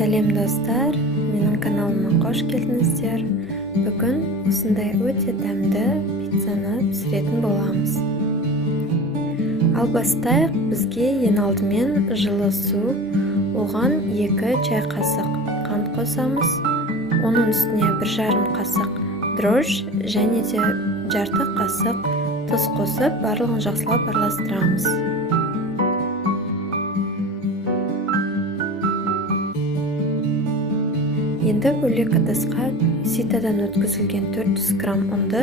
Сәлем достар, менің каналыма қош келдіңіздер. Бүгін осындай өте дәмді пиццаны пісіретін боламыз. Ал бастайық, бізге ең алдымен жылы су, оған 2 чай қасық қант қосамыз. Оның үстіне 1,5 қасық дрожж және де жарты қасық тұз қосып, барлығын жақсылап араластырамыз. Енді бөлек ыдысқа ситадан өткізілген 400 грамм ұнды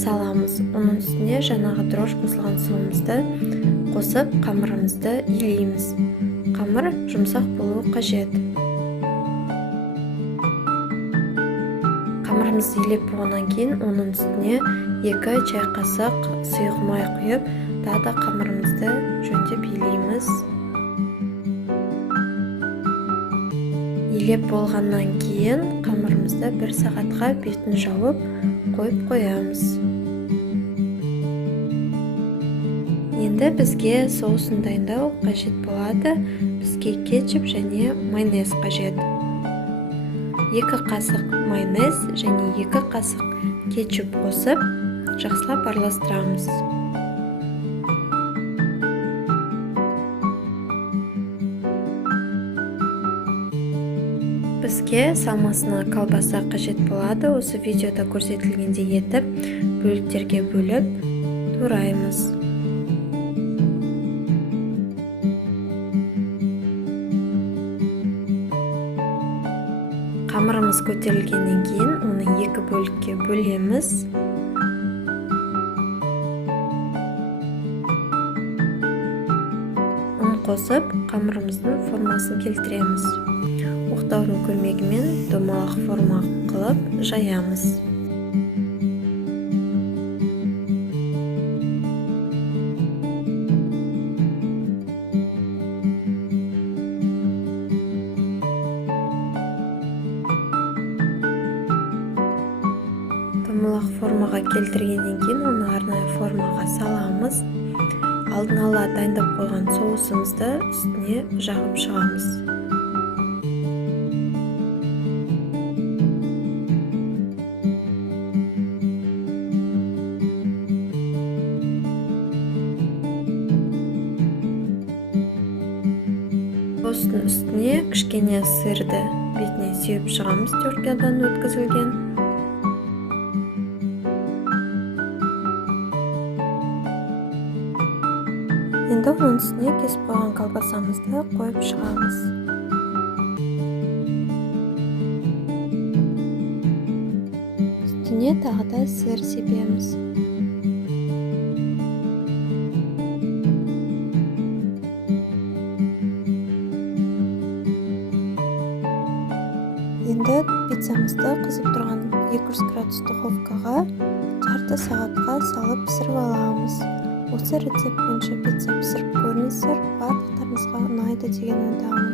саламыз. Оның үстіне жаңағы дрожж қосылған суымызды қосып, қамырымызды илейміз. Қамыр жұмсақ болуы қажет. Қамырымызды илеп болғаннан кейін, оның үстіне 2 чай қасық сұйық май құйып, тағы да қамырымызды жөндеп илейміз. Илеп болғаннан кейін қамырымызды 1 сағатқа бетін жауып қойып қоямыз. Енді бізге соусын дайындау қажет болады. Бізге кетчуп және майонез қажет. 2 қасық майонез және 2 қасық кетчуп қосып, жақсылап араластырамыз. Бізге салмасына колбаса қажет болады. Осы видеода көрсетілгендей етіп, бөліктерге бөліп тураймыз. Қамырымыз көтерілгеннен кейін, оны 2 бөлікке бөлеміз. Ұн қосып, қамырымыздың формасын келтіреміз. Оқтаудың көмегімен домалақ форма қылып жаямыз. Домалақ формаға келтіргеннен кейін, оны арнайы формаға саламыз. Алдын ала дайындап қойған соусымызды үстіне жағып шығамыз. Соустың үстіне кішкене сырды бетіне сеуіп шығамыз, теркадан өткізілген. Енді оның үстіне кесіп қойған колбасамызды қойып шығамыз. Үстіне тағы да сыр себеміз. Енді пиццамызды қызып тұрған 200 градус духовкаға жарты сағатқа салып пісіріп аламыз. Осы рецепт бойынша пицца пісіріп көріңіздер, барлықтарыңызға ұнайды деген ойдамын.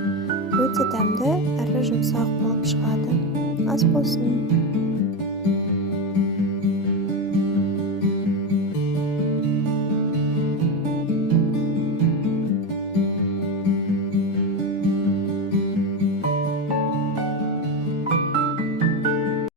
Өте дәмді әрі жұмсақ болып шығады. Ас болсын!